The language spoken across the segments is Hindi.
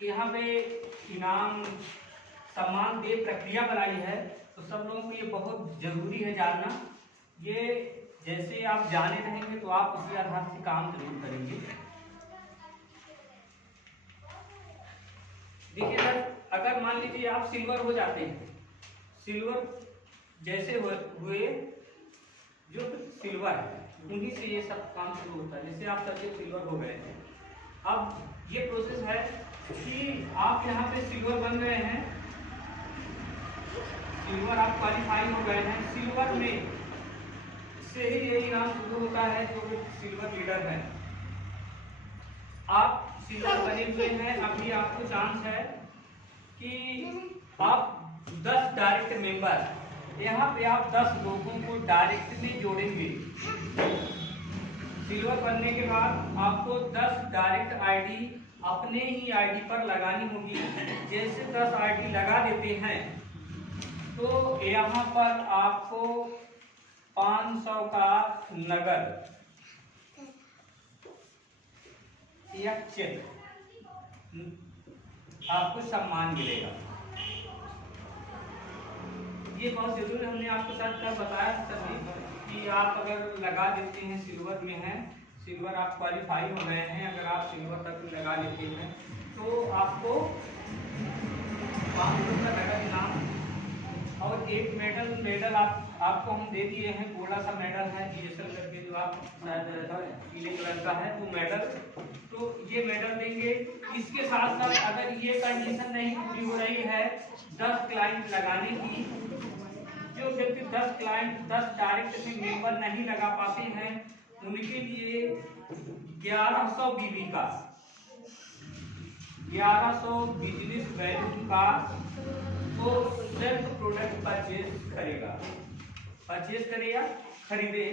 यहाँ पे इनाम सम्मान दे प्रक्रिया बनाई है, तो सब लोगों को ये बहुत जरूरी है जानना। ये जैसे आप जाने रहेंगे तो आप उसी आधार से काम जरूर करेंगे। देखिए सर, अगर मान लीजिए आप सिल्वर हो जाते हैं, सिल्वर जैसे हुए जो सिल्वर है उन्हीं से ये सब काम शुरू होता है। जैसे आप सबसे सिल्वर हो गए हैं, अब ये प्रोसेस है कि आप यहाँ पे सिल्वर बन गए हैं, सिल्वर आप क्वालिफाई हो गए हैं। सिल्वर में से ही ये इनाम शुरू होता है जो सिल्वर लीडर है। आप सिल्वर बने हुए हैं, अभी आपको चांस है कि आप 10 डायरेक्ट मेंबर, यहाँ पे आप 10 लोगों को डायरेक्टली जोड़ेंगे। सिल्वर बनने के बाद आपको 10 डायरेक्ट आईडी अपने ही आईडी पर लगानी होगी। जैसे 10 आईडी लगा देते हैं तो यहाँ पर आपको 500 का नगद या चेक आपको सम्मान मिलेगा। ये बहुत जरूरी, हमने आपको साथ क्या बताया सभी कि आप अगर लगा देते हैं, सिल्वर में हैं, सिल्वर आप क्वालिफाई हो गए हैं, अगर आप सिल्वर तक लगा लेते हैं तो आपको 500 का नगद इनाम और एक मेडल आपको हम दे दिए हैं। गोल्डा सा मेडल है DSL करके, जो आप शायद पीले कलर का है वो मेडल, तो ये मेडल देंगे। इसके साथ साथ अगर ये कंडीशन नहीं पूरी हो रही है 10 क्लाइंट लगाने की, जो व्यक्ति 10 क्लाइंट 10 डायरेक्ट में मेंबर नहीं लगा पाते हैं उनके लिए 1100 बीबी का 1100 बिजनेस वैल्यू का वो सेल्फ प्रोडक्ट परचेज करेगा खरीदे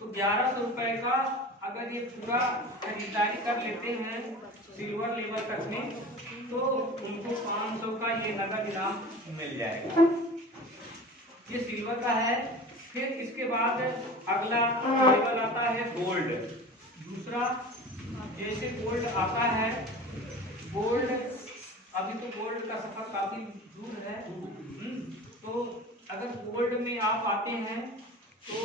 तो 1100 रुपए का अगर ये पूरा खरीदारी कर लेते हैं सिल्वर लेवल तक में तो उनको 500 का ये नगद इनाम मिल जाएगा। ये सिल्वर का है। फिर इसके बाद अगला लेवल आता है गोल्ड। दूसरा जैसे गोल्ड आता है, गोल्ड अभी तो गोल्ड का सफर काफी दूर है, तो अगर गोल्ड में आप आते हैं तो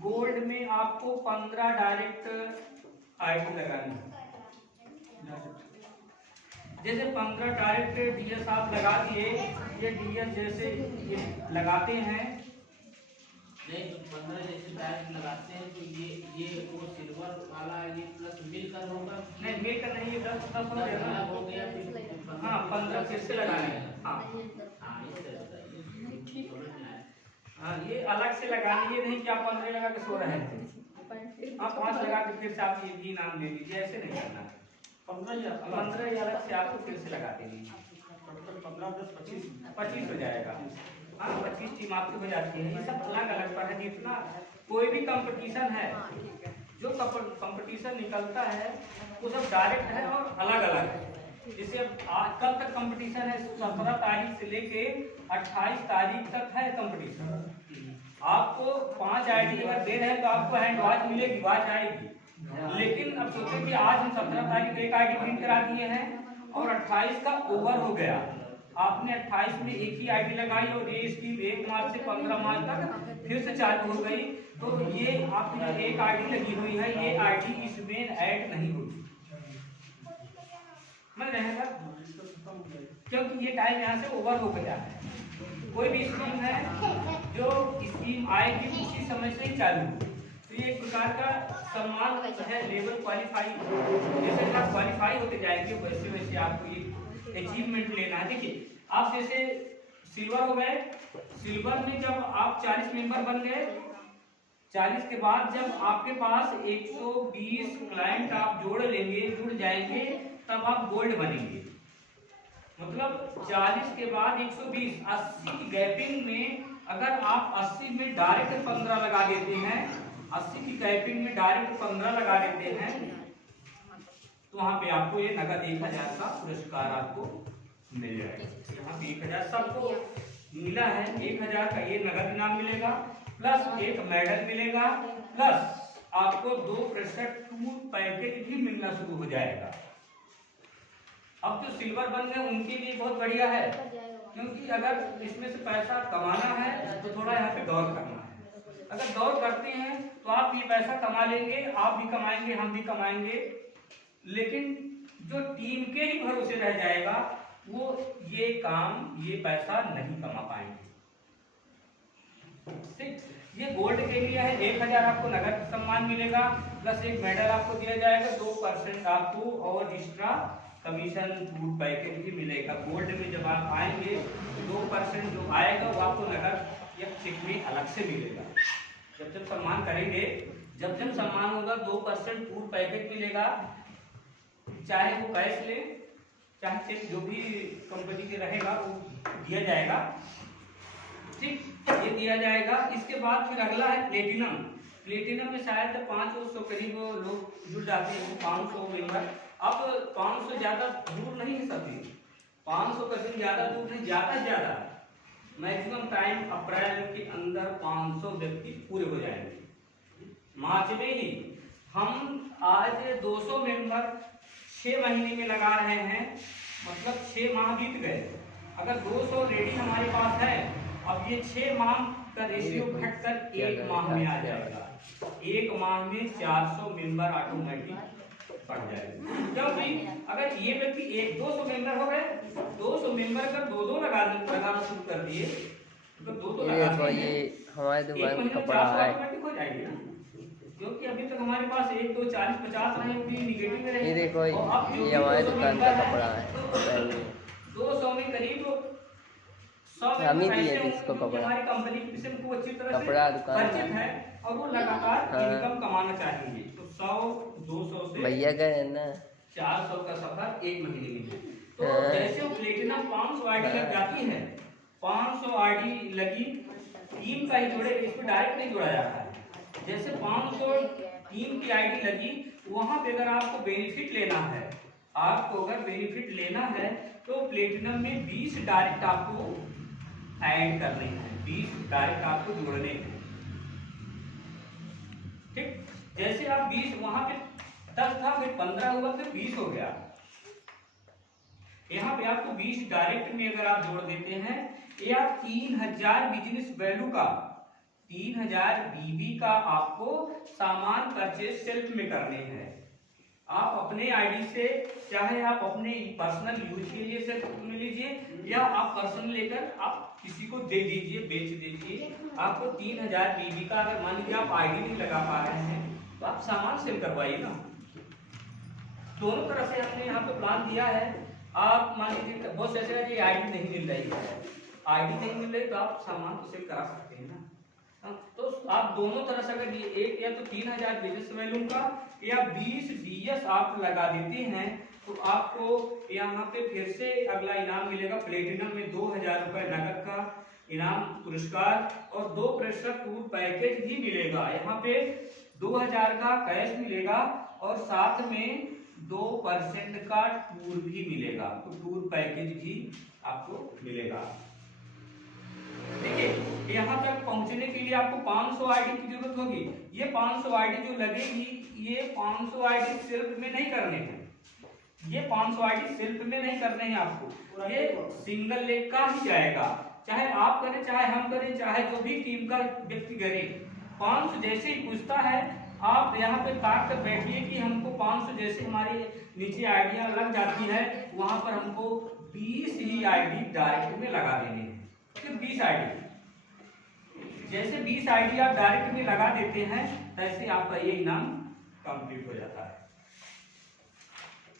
गोल्ड में आपको 15 डायरेक्ट आईडी लगानी है। जैसे 15 डायरेक्ट डीएस आप लगा दिए, ये डीएस जैसे ये लगाते हैं, नहीं तो 15 जैसे डायरेक्ट लगाते हैं तो ये वो सिल्वर वाला ये प्लस मिलकर होगा। नहीं मिलकर नहीं, ये 10 हो गया फिर। हाँ 15 फिर से लगाने हैं। हाँ ये अलग से लगानी, ये नहीं कि आप 15 लगा के सो रहे हैं, आप 5 लगा के फिर से आप ये भी नाम ले लीजिए, ऐसे नहीं करना है। 15 अलग से आपको फिर से लगा देंगे, 15 10 25 हो जाएगा। हाँ 25 टीम आपकी हो जाती है। ये सब अलग अलग पर है। जितना कोई भी कंपटीशन है, जो कंपटीशन निकलता है वो सब डायरेक्ट है और अलग अलग है। जैसे अब कल तक कंपटीशन है, 17 तारीख से लेके 28 तारीख तक है कंपटीशन। आपको 5 आईडी अगर दे रहे हैं तो आपको हैंड वॉच मिलेगी, वॉच आएगी। लेकिन अब सोचो कि आज हम 17 तारीख एक आईडी प्रिंट करा दिए हैं और 28 का ओवर हो गया, आपने 28 में एक ही आईडी लगाई और ये इसकी 1 मार्च से 15 मार्च तक फिर से चालू हो गई, तो ये आपकी जो एक आईडी लगी हुई है ये आईडी इसमें ऐड नहीं होगी, मिल रहेगा, क्योंकि ये टाइम यहाँ से ओवर हो गया है। कोई भी स्कीम है जो स्कीम आएगी उसी समय से ही चालू, तो ये एक प्रकार का सम्मान है। लेवल क्वालिफाई, जैसे आप क्वालिफाई होते जाएंगे वैसे वैसे आपको ये अचीवमेंट लेना है। देखिए आप जैसे सिल्वर हो गए, सिल्वर में जब आप 40 मेंबर बन गए, 40 के बाद जब आपके पास 120 क्लाइंट आप जुड़ जाएंगे तब आप गोल्ड बनेंगे। मतलब 40 के बाद 120, 80 की गैपिंग में अगर आप 80 में डायरेक्ट 15 लगा देते हैं, 80 की गैपिंग में डायरेक्ट 15 लगा देते हैं तो वहां पे आपको ये नगद 1000 का पुरस्कार आपको मिल जाएगा। यहाँ पे 1000 सबको मिला है, 1000 का ये नगद इनाम मिलेगा, प्लस एक मेडल मिलेगा, प्लस आपको 2% टूर पैकेज भी मिलना शुरू हो जाएगा। अब जो सिल्वर बन गए उनके लिए बहुत बढ़िया है, क्योंकि अगर इसमें से पैसा कमाना है तो थोड़ा यहाँ पे दौड़ करना है। अगर दौड़ करते हैं तो आप ये पैसा कमा लेंगे, आप भी कमाएंगे, हम भी कमाएंगे, लेकिन जो टीम के ही भरोसे रह जाएगा वो ये काम, ये पैसा नहीं कमा पाएंगे। ये गोल्ड के लिए है, 1000 आपको नगद सम्मान मिलेगा, प्लस एक मेडल आपको दिया जाएगा, 2% आपको और एक्स्ट्रा कमीशन टूर पैकेज भी मिलेगा। गोल्ड में जब आप आएंगे 2% जो आएगा वो आपको नगद या चेक में अलग से मिलेगा। जब सम्मान करेंगे, जब सम्मान होगा 2% टूर पैकेज मिलेगा, चाहे वो कैश ले चाहे चेक, जो भी कंपनी के रहेगा वो दिया जाएगा। ठीक, ये दिया जाएगा। इसके बाद फिर अगला है प्लेटिनम। प्लेटिनम में शायद 500 करीब लोग जुड़ जाते हैं, 500 मेंबर। अब 500 ज्यादा दूर नहीं है सभी, 500 करीब ज्यादा दूर नहीं, ज्यादा मैक्सिमम टाइम अप्रैल के अंदर 500 व्यक्ति पूरे हो जाएंगे। मार्च में ही हम आज 200 मेंबर 6 महीने में लगा रहे हैं, मतलब 6 माह बीत गए। अगर 200 रेडी हमारे पास है, अब ये 6 माह का रेशियो घटकर 1 माह में आ जाएगा। 1 माह में 400 मेंबर ऑटोमेटिक बढ़ जाएगा, क्योंकि अगर ये व्यक्ति 200 मेंबर हो गए, 200 मेंबर का 2 लगाना शुरू कर दिए तो 2 लगा दिए, हमारे दुकान का कपड़ा है, हो जाएगी ना। क्योंकि अभी तक हमारे पास 1 2 40 50 रहे, निगेटिव में रहे। ये देखो, ये हमारे दुकान का कपड़ा है, 200 में करीब 100 हम ही दिए इसको कपड़ा, हमारी कंपनी से उनको अच्छी तरह कपड़ा से दुकान परिचित है और वो लगातार इनकम कमाना चाहेंगे। तो 100 200 से भैया गए ना 400 का सफर 1 महीने में है। तो जैसे वो प्लेटिनम 500 आईडी लग जाती है, 500 आईडी लगी, टीम का ही जोड़े, इसको डायरेक्ट नहीं जोड़ा जाता है। जैसे 500 टीम की आईडी लगी, वहां पे अगर आपको बेनिफिट लेना है, आपको अगर बेनिफिट लेना है तो प्लेटिनम में 20 डायरेक्ट आपको ऐड करने हैं, 20 डायरेक्ट आपको जोड़ने हैं। ठीक, जैसे आप 20 वहां पे 10 था, फिर 15 हुआ, फिर 20 हो गया। यहाँ पे आपको 20 डायरेक्ट में अगर आप जोड़ देते हैं, या 3000 बिजनेस वैल्यू का, 3000 बीबी का आपको सामान परचेज सेल्फ में करने हैं। आप अपने आईडी से, चाहे आप अपने पर्सनल यूज के लिए सेल्फ में लीजिए, या आप पर्सनल लेकर आप किसी को दे दीजिए, बेच दीजिए। आपको 3000 बीबी का, अगर मान लीजिए आप आईडी नहीं लगा पा रहे हैं तो आप सामान सेल करवाइए ना। दोनों तरह से हमने यहाँ पे प्लान दिया है। आप मान लीजिए बहुत से ऐसे आईडी नहीं मिल रही है, आईडी नहीं मिल रही तो आप सामान तो सेल करा सकते हैं ना। तो आप दोनों तरह से, अगर ये एक या तो 3000 बिजनेस वैल्यू का या 20 डीएस आप लगा देते हैं तो आपको यहाँ पे फिर से अगला इनाम मिलेगा। प्लेटिनम में 2000 रुपए नगद का इनाम पुरस्कार और 2% टूर पैकेज भी मिलेगा। यहाँ पे 2000 का कैश मिलेगा और साथ में 2% का टूर भी मिलेगा, तो टूर पैकेज भी आपको मिलेगा। देखिए, यहाँ तक पहुंचने के लिए आपको 500 आईडी की जरूरत होगी। ये 500 आईडी जो लगेगी, ये 500 आईडी सेल्फ में नहीं करने हैं, ये 500 आईडी सेल्फ में नहीं करने हैं आपको, ये सिंगल लेग का ही जाएगा। चाहे आप करें, चाहे हम करें, चाहे जो भी टीम का व्यक्ति करे, 500 जैसे ही पूछता है, आप यहाँ पे ताक कर बैठिए कि हमको 500 जैसे हमारी नीचे आईडियां लग जाती है, वहां पर हमको 20 ही आईडी डायरेक्ट में लगा देने हैं। 20 आईडी, जैसे 20 आईडी आप डायरेक्ट में लगा देते हैं, तैसे आपका ये इनाम कंप्लीट हो जाता है।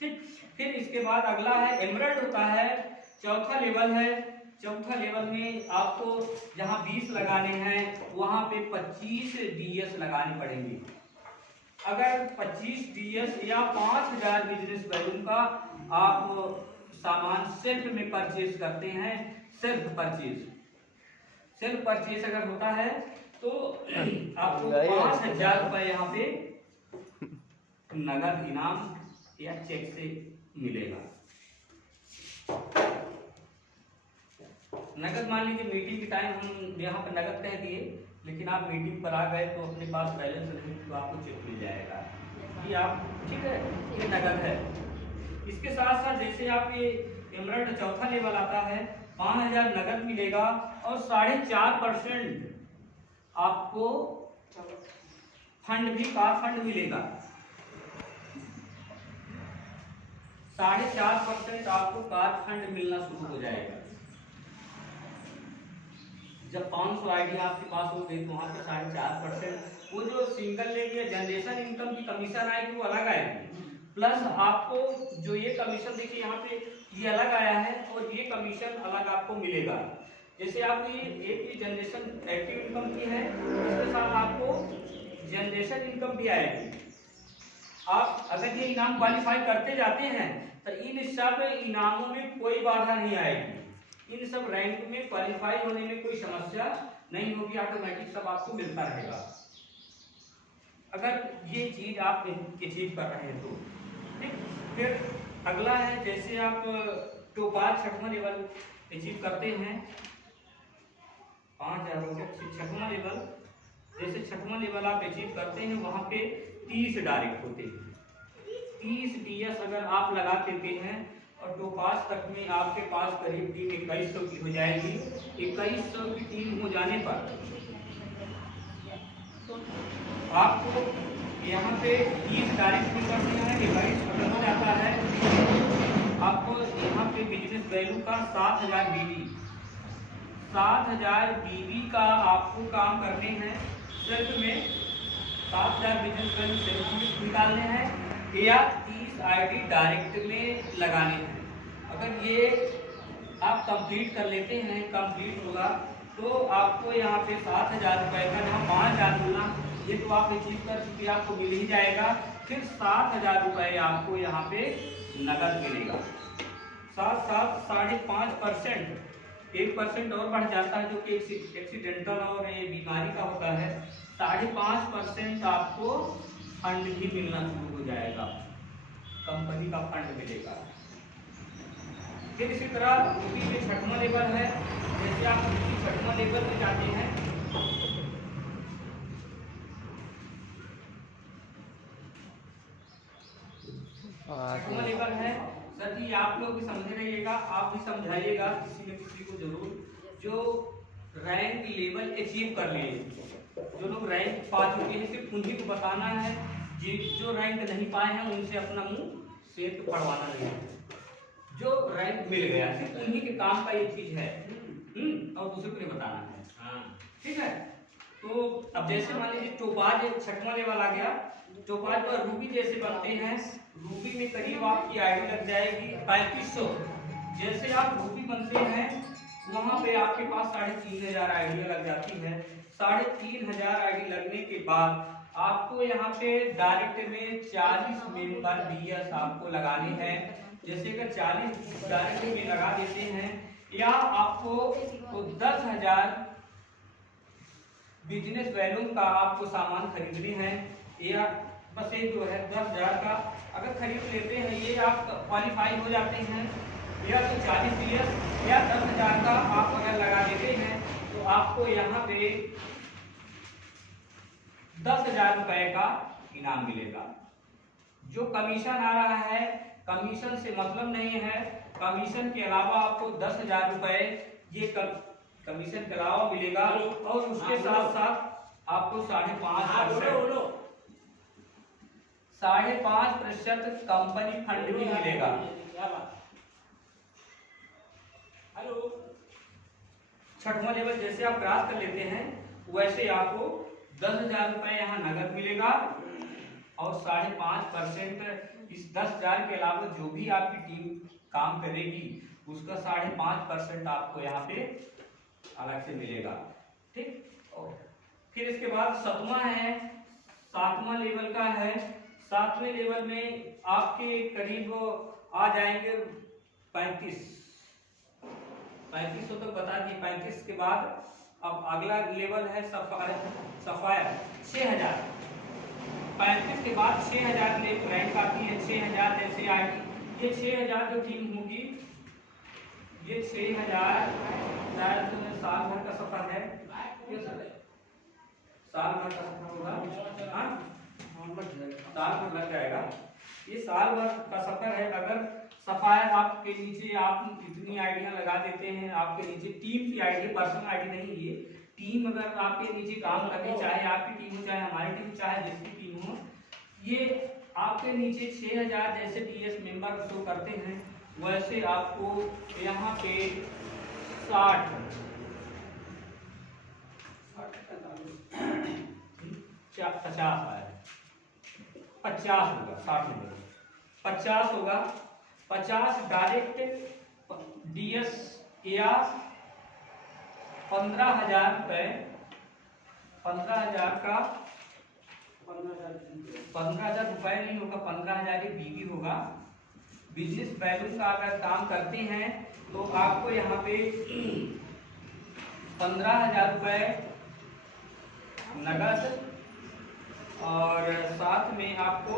ठीक, फिर इसके बाद अगला है एमरल्ड होता है, चौथा लेवल है। चौथा लेवल में आपको जहां 20 लगाने हैं वहां पे 25 डीएस लगाने पड़ेंगे। अगर 25 डीएस या 5000 बिजनेस वैल्यू का आप सामान सेल्फ में परचेज करते हैं, सेल्फ परचेज अगर होता है तो आपको 5000 रुपए यहाँ पे नगद इनाम या चेक से मिलेगा। नगद मान लीजिए मीटिंग के टाइम हम यहाँ पर नगद कह दिए लेकिन आप मीटिंग पर आ गए तो अपने पास बैलेंस रखें तो आपको चेक मिल जाएगा कि आप ठीक है, ये नगद है। इसके साथ साथ जैसे आप ये एमरल्ड चौथा लेवल आता है, 5,000 नगद मिलेगा और 4.5% आपको फंड भी कार फंड मिलेगा। 4.5% आपको कार फंड मिलना शुरू हो जाएगा। जब 500 आईडी आपके पास हो गई तो वहाँ पे 4.5% वो जो सिंगल लेग या जनरेशन इनकम की कमीशन आएगी वो अलग आएगी, प्लस आपको जो ये कमीशन देखिए यहाँ पे ये अलग आया है और ये कमीशन अलग आपको मिलेगा। जैसे आपकी एक जनरेशन एक्टिव इनकम की है, इसके साथ आपको जनरेशन इनकम भी आएगी। आप अगर ये इनाम क्वालिफाई करते जाते हैं तो इन सब इनामों में कोई बाधा नहीं आएगी, इन सब रैंक में क्वालिफाई होने में कोई समस्या नहीं होगी, ऑटोमेटिक सब आपको मिलता रहेगा अगर ये चीज आप अचीव कर रहे हैं तो। ठीक, फिर अगला है जैसे आप टोपाज 6वां लेवल अचीव करते हैं, 5,000 रुपये 6वां लेवल, जैसे 6वां लेवल आप अचीव करते हैं वहाँ पे 30 डायरेक्ट होते हैं। 30 DS अगर आप लगा देते हैं और टोपाज तक में आपके पास करीब टीम 2100 की हो जाएगी। 2100 की टीम हो जाने पर आपको यहाँ पे 30 डायरेक्ट में करते हैं, 21 खत्म हो जाता है, आपको यहाँ पे बिजनेस वैल्यू का 7,000 BB 7,000 BB का आपको काम करने हैं। सेल्फ में 7,000 बिजनेस वैल्यू सेल्फ में निकालने हैं या 30 आईडी डायरेक्ट में लगाने हैं। अगर ये आप कंप्लीट कर लेते हैं, कंप्लीट होगा तो आपको यहाँ पे 7,000 रुपये का जहाँ 5,000 मिलना ये तो आप अचीव कर चुके, आपको मिल ही जाएगा। फिर 7,000 रुपये आपको यहाँ पे नकद मिलेगा। साथ साथ 5.5% 1% और बढ़ जाता है जो कि एक्सीडेंटल और ये बीमारी का होता है। 5.5% आपको फंड भी मिलना शुरू हो जाएगा, कंपनी का फंड मिलेगा। फिर इसी तरह रूपी के 6वां लेवल है, जैसे आप रूपी 6वां लेवल में जाते हैं छठवां लेवल है सर जी, आप लोग भी समझ रहिएगा, आप भी समझाइएगा किसी न किसी को जरूर जो रैंक लेवल अचीव कर लिए, जो लोग रैंक पा चुके हैं सिर्फ उन्हीं को बताना है, जो रैंक नहीं पाए हैं उनसे अपना मुंह सेंध पड़वाना नहीं है। जो रैंक मिल गया सिर्फ उन्हीं के काम का ये चीज है, और दूसरे को नहीं बताना है। ठीक है, तो अब जैसे मान लीजिए टोपाज 6वां लेवल आ गया, टोपाज पर रूबी जैसे बनते हैं, रूबी में करीब आपकी आईडी लग जाएगी 3500। जैसे आप रूबी बनते हैं वहां पे आपके पास 3,500 आईडी लग जाती है। 3,500 आईडी लगने के बाद आपको यहाँ पे डायरेक्ट में 40 मेंबर DS आपको लगाने हैं। जैसे अगर 40 डायरेक्ट में लगा देते हैं या आपको तो 10,000 बिजनेस वैल्यू का आपको सामान खरीदने हैं, या बस ये जो है 10,000 का अगर खरीद लेते हैं, ये आप क्वालिफाई हो जाते हैं, या तो 40 DS या 10,000 का आप अगर लगा देते हैं तो आपको यहाँ पे 10,000 रुपए का इनाम मिलेगा। जो कमीशन आ रहा है, कमीशन से मतलब नहीं है, कमीशन के अलावा आपको 10,000 रुपए ये कमीशन के अलावा मिलेगा, और उसके साथ साथ आपको 5.5% कंपनी फंड भी मिलेगा। हेलो, 6वां लेवल जैसे आप क्रॉस कर लेते हैं वैसे आपको 10,000 रुपए यहाँ नगद मिलेगा, और 5.5% इस 10,000 के अलावा जो भी आपकी टीम काम करेगी उसका 5.5% आपको यहाँ पे अलग से मिलेगा। ठीक, और फिर इसके बाद 7वां है, 7वां लेवल का है। 7वें लेवल में आपके करीब आ जाएंगे 3500 तक बता दी। 35 के बाद अब अगला लेवल है सफायर 6,000। 35 के बाद 6,000 रैंक आती है। 6,000 जैसे आएगी, ये 6,000 जो टीम होगी, ये 6,000 शायद साल भर का सफर है, साल भर का सफर होगा, हाँ साल भर लग जाएगा। ये साल भर का सफर है। अगर सफायर आपके नीचे आप इतनी आइडिया लगा देते हैं, आपके नीचे टीम की आईडी, पर्सनल आईडी नहीं, ये टीम अगर आपके नीचे काम करनी, चाहे आपकी टीम हो, चाहे हमारी टीम, चाहे जिसकी टीम हो, ये आपके नीचे 6000 जैसे टीएस मेंबर शो करते हैं, वैसे आपको यहाँ पे 50 होगा, 60 में 50 होगा। 50 डायरेक्ट डीएस या 15,000 रुपये, 15,000 का 15,000 रुपये नहीं होगा, 15,000 बीवी होगा। बिजनेस वैल्यू का अगर काम करते हैं तो आपको यहाँ पे 15,000 रुपये नगद और साथ में आपको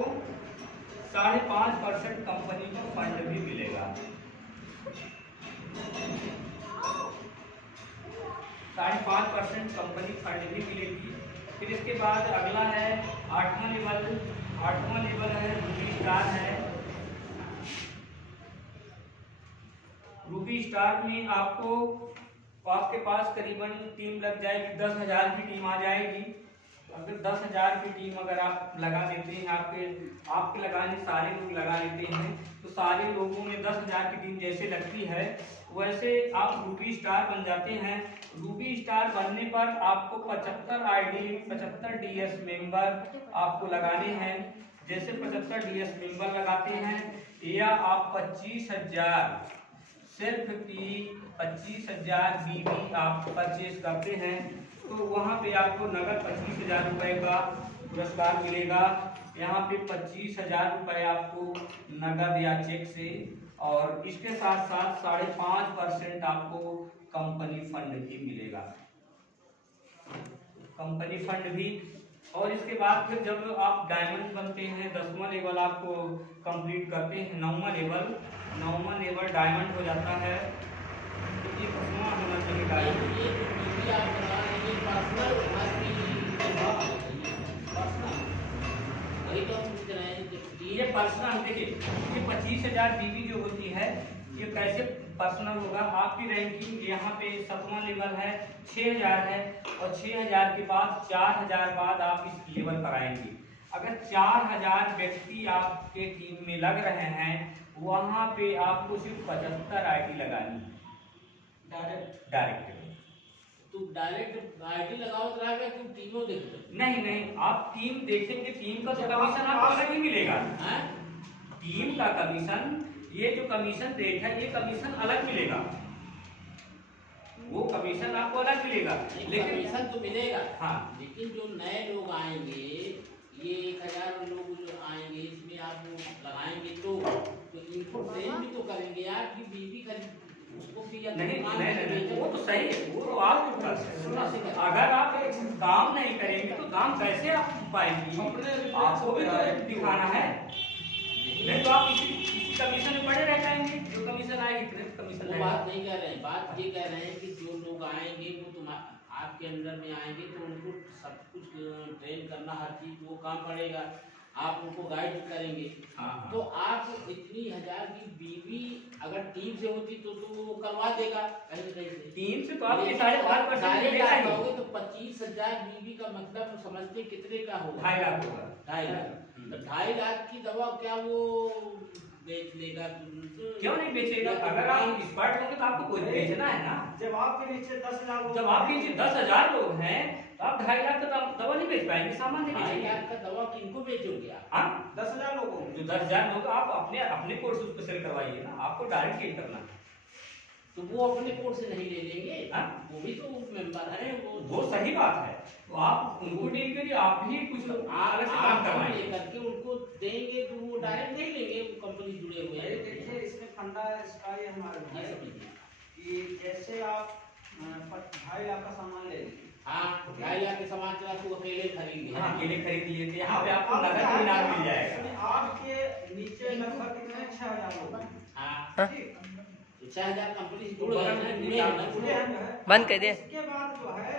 5.5% कंपनी को फंड भी मिलेगा। 5.5% कंपनी फंड भी मिलेगी। फिर इसके बाद अगला है 8वां लेवल। 8वां लेवल है रूबी स्टार है। रूबी स्टार में आपके पास करीबन टीम लग जाएगी, 10,000 की टीम आ जाएगी। अगर 10,000 की टीम अगर आप लगा देते हैं, आपके लगाने सारे लोग लगा लेते हैं, तो सारे लोगों में 10,000 की टीम जैसे लगती है वैसे आप रूबी स्टार बन जाते हैं। रूबी स्टार बनने पर आपको 75 आईडी 75 डीएस मेंबर आपको लगाने हैं। जैसे 75 डीएस मेंबर लगाते हैं या आप 25,000 सिर्फ 25,000 बीबी आप परचेज करते हैं तो वहाँ पे आपको नगद 25,000 रुपये का पुरस्कार मिलेगा। यहाँ पे 25,000 रुपये आपको नगद या चेक से, और इसके साथ साथ 5.5% आपको कंपनी फंड भी मिलेगा, कंपनी फंड भी। और इसके बाद फिर जब आप डायमंड बनते हैं, 10वां लेवल आपको कंप्लीट करते हैं, 9वां लेवल डायमंड हो जाता है। तो ये 10वां होना चाहिए डायमंड। ये पर्सनल, देखिए ये 25,000 बीबी जो होती है ये कैसे पर्सनल होगा। आपकी रैंकिंग यहाँ पे 7वां लेवल है, 6,000 है, और 6,000 के बाद 4,000 बाद आप इस लेवल पर आएंगे। अगर 4,000 व्यक्ति आपके टीम में लग रहे हैं, वहाँ पे आपको सिर्फ 75 आईडी लगानी है डायरेक्ट। तो डायरेक्ट आईडी लगाओ तो रहेगा, तुम टीमों देखो? नहीं, आप टीम देखेंगे, टीम का तो कमीशन आपको अलग ही मिलेगा। टीम का कमीशन, ये जो कमीशन रेट है ये कमीशन अलग मिलेगा, वो कमीशन आपको अलग मिलेगा। लेकिन कमीशन तो मिलेगा, हाँ, लेकिन जो नए लोग आएंगे, ये 1,000 लोग जो आएंगे, इसमें आप लगाएंगे तो इनको ट्रेन भी तो करेंगे यार कि बीबी का उसको भी नहीं, वो तो सही है, वो तो आप अगर आप काम नहीं करेंगे तो दाम कैसे आप पाएंगे? आपको भी तो दिखाना है, नहीं तो आप इसी कमीशन में पड़े रह जाएंगे। जो कमीशन आएगी कमीशन। वो बात नहीं कह रहे हैं, बात ये कह रहे हैं कि जो लोग आएंगे वो तुम आपके अंदर में आएंगे तो उनको सब कुछ ट्रेन करना, हर चीज वो काम पड़ेगा, आप उनको गाइड करेंगे। हाँ। तो आप इतनी 1,000 की बीवी अगर टीम से होती तो वो करवा देगा कहीं से। टीम से तो आप 5.5% होगे तो 25,000 बीवी का मतलब समझते कितने का होगा? 2.5 लाख होगा। 2.5 लाख। तो 2.5 लाख की दवा क्या वो बेच लेगा? क्यों नहीं बेचेगा? अगर आप एक्सपर्ट होंगे तो आपको कुछ बेचना है ना। जब आपके नीचे 10,000 लोग, जब आपके नीचे 10,000 लोग हैं तो आप 2.5 लाख का दवा नहीं बेच पाएंगे, सामान नहीं 2.5 बेचेंगे। लाख का दवा किनको बेचोगे आप? हाँ, 10,000 लोगों जो 10,000 लोग आप अपने कोर्स उसको सेल करवाइए ना, आपको डायरेक्ट डील करना है। तो वो अपने कोर्स से नहीं ले लेंगे, हाँ? वो भी तो मेंबर है। वो सही बात है, तो आप उनको डील करिए, आप भी कुछ अलग से काम करवाएंगे। लेकर के उनको देंगे तो वो डायरेक्ट नहीं लेंगे, वो कंपनी जुड़े हुए हैं। देखिए इसमें फंडा इसका ये हमारे ये समझिए। कि जैसे आप 2.5 लाख का सामान ले लीजिए, हाँ, 2.5 लाख के सामान चला तो अकेले खरीद लिया। हाँ, अकेले खरीद लिए थे, यहाँ पे आपको नगद इनाम मिल जाएगा। आपके नीचे लगभग कितने 6,000 लोग हैं। हाँ, ठीक, 6,000 कंपनी से जुड़े हैं, जुड़े हैं जो है। बंद कर दे। इसके बाद जो है